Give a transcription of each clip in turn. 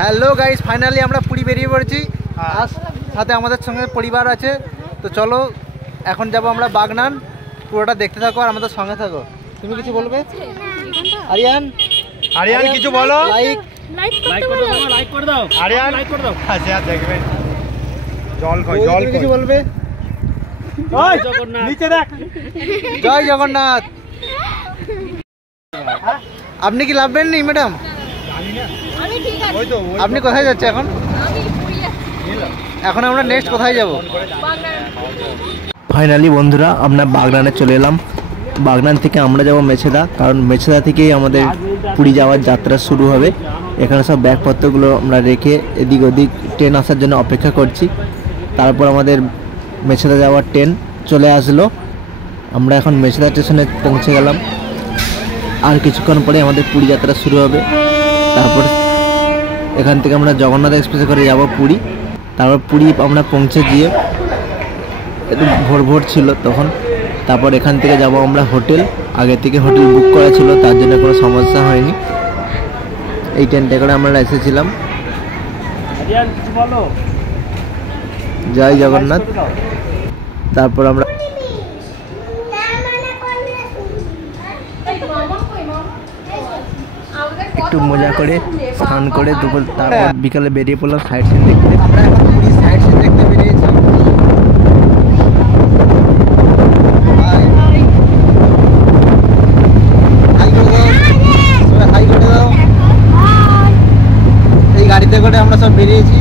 Hello guys, finally আমরা পুরী বেরিয়ে পড়েছি। আর সাথে আমাদের সঙ্গে পরিবার আছে। তো চলো এখন যাব আমরা বাগনান। পুরোটা দেখতে থাকো আর আমাদের সঙ্গে থাকো। তুমি কিছু বলবে? আরিয়ান কিছু বলো। লাইক করে দাও। আরিয়ান লাইক করে দাও। আচ্ছা দেখবেন জল কই কিছু বলবে? জয় জগন্নাথ। নিচে দেখ। জয় জগন্নাথ। আপনি কি লাভবেন নি ম্যাডাম? আপনি কোথায় যাচ্ছে এখন? এখন আমরা নেক্সট কোথায় যাব? ফাইনালি বন্ধুরা আমরা বাগনানে চলে এলাম। বাগনান থেকে আমরা যাব মেছেদা, কারণ মেছেদা থেকেই আমাদের পুরী যাওয়ার যাত্রা শুরু হবে। এখানে সব ব্যাগপত্রগুলো আমরা রেখে এদিক ওদিক ট্রেন আসার জন্য অপেক্ষা করছি। তারপর আমাদের মেছেদা যাওয়ার ট্রেন চলে আসলো। আমরা এখন মেছেদা স্টেশনে পৌঁছে গেলাম। আর কিছুক্ষণ পরে আমাদের পুরী যাত্রা শুরু হবে। তারপর এখান থেকে আমরা জগন্নাথ এক্সপ্রেসে করে যাব পুরী। তারপর পুরী আমরা পৌঁছে গিয়ে একটু ভোর ছিল তখন। তারপর এখান থেকে যাব আমরা হোটেল। আগে থেকে হোটেল বুক করা ছিল, তার জন্য কোনো সমস্যা হয়নি। এই ট্রেনটা করে আমরা এসেছিলাম। জয় জগন্নাথ। তারপর আমরা একটু মজা করে স্নান করে দুপুর তারপর বিকালে বেরিয়ে পড়লাম সাইড সিন দেখতে। আমরা এখন পুরী সাইড সিন দেখতে বেরিয়েছি। এই গাড়িতে করে আমরা সব বেরিয়েছি।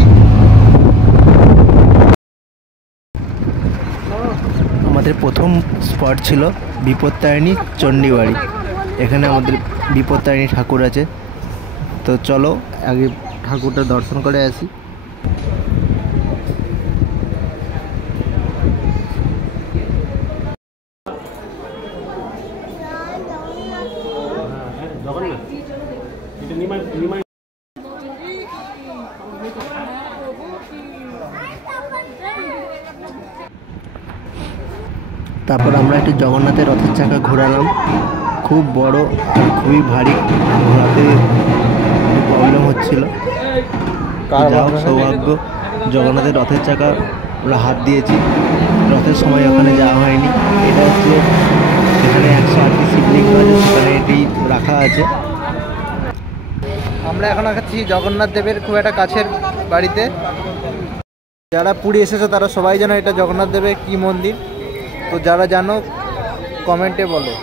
আমাদের প্রথম স্পট ছিল বিপত্তারিণী চণ্ডীবাড়ি। এখানে আমাদের বিপত্তারিণী ঠাকুর আছে। তো চলো আগে ঠাকুরটা দর্শন করে আসি। তারপর আমরা একটু জগন্নাথের রথের চাকা ঘোরালাম। খুব বড় আর খুবই ভারী, ঘোরাতে প্রবলেম হচ্ছিল। যাও সৌভাগ্য, জগন্নাথের রথের চাকা আমরা হাত দিয়েছি। রথের সময় ওখানে যাওয়া হয়নি। এটা হচ্ছে যেখানে 108টি শিবলিঙ্গ আছে, সেখানে এটি রাখা আছে। আমরা এখন আছি জগন্নাথ দেবের খুব একটা কাছের বাড়িতে। যারা পুরী এসেছে তারা সবাই জানো এটা জগন্নাথ দেবের কি মন্দির। তো যারা জানো কমেন্টে বলো।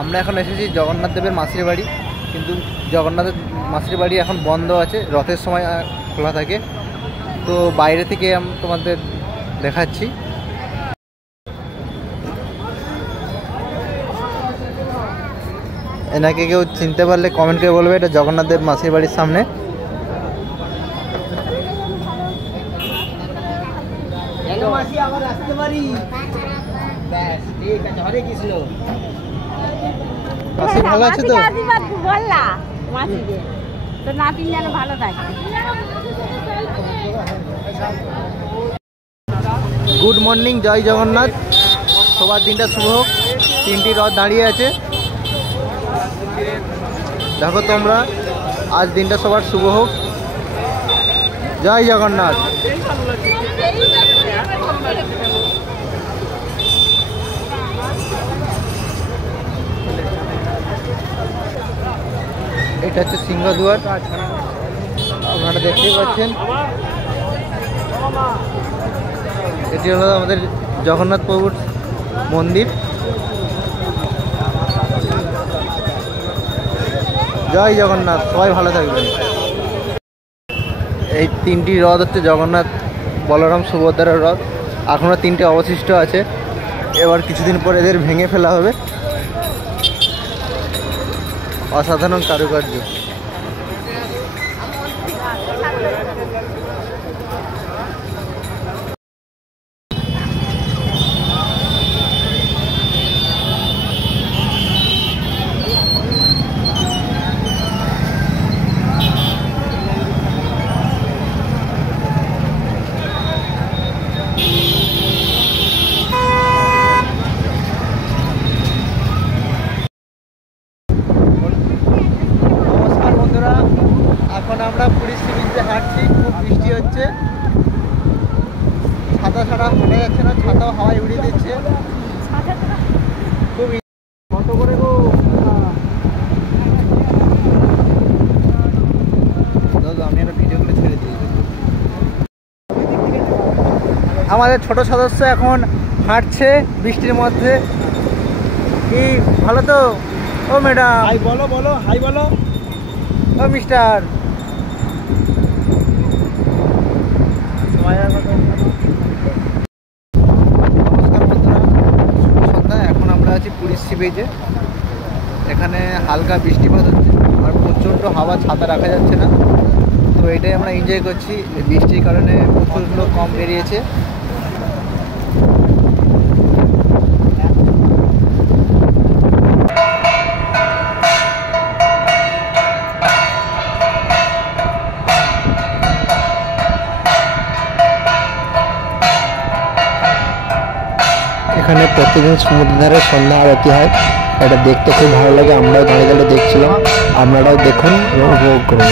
আমরা এখন এসেছি জগন্নাথ দেবের মাসির বাড়ি, কিন্তু জগন্নাথের মাসির বাড়ি এখন বন্ধ আছে, রথের সময় খোলা থাকে। তো বাইরে থেকে আমি তোমাদের দেখাচ্ছি। এনাকে কেউ চিনতে পারলে কমেন্ট করে বলবে এটা জগন্নাথ দেব মাসির বাড়ির সামনে। মাসি ভালো আছে তো? গুড মর্নিং, জয় জগন্নাথ। সবার দিনটা শুভ হোক। 3টি রথ দাঁড়িয়ে আছে, দেখো তোমরা। আজ দিনটা সবার শুভ হোক। জয় জগন্নাথ। এটা হচ্ছে সিংহদুয়ার, আপনারা দেখতেই পাচ্ছেন। এটি হলো আমাদের জগন্নাথ প্রভুর মন্দির। জয় জগন্নাথ, সবাই ভালো থাকবেন। এই 3টি রথ হচ্ছে জগন্নাথ, বলরাম, সুভদ্রার রথ। এখনও 3টে অবশিষ্ট আছে। এবার কিছুদিন পর এদের ভেঙে ফেলা হবে। অসাধারণ কারুকার্য। আমাদের ছোট সদস্য এখন হাঁটছে বৃষ্টির মধ্যে। কি ভালো তো? ও ম্যাডাম হাই বলো, বলো হাই বলো। ও মিস্টার, নমস্কার বন্ধুরা, সন্ধ্যা। এখন আমরা আছি পুরীর সি বিচে। এখানে হালকা বৃষ্টিপাত হচ্ছে আর প্রচণ্ড হাওয়া, ছাতা রাখা যাচ্ছে না। তো এটাই আমরা এনজয় করছি। বৃষ্টির কারণে প্রচুর লোক কম বেরিয়েছে। এখানে প্রতিদিন সমুদ্রের ধারে সন্ধ্যা আরতি হয়, এটা দেখতে খুব ভালো লাগে। আমরাও দাঁড়িয়ে দাঁড়িয়ে দেখছিলাম, আপনারাও দেখুন এবং উপভোগ করুন।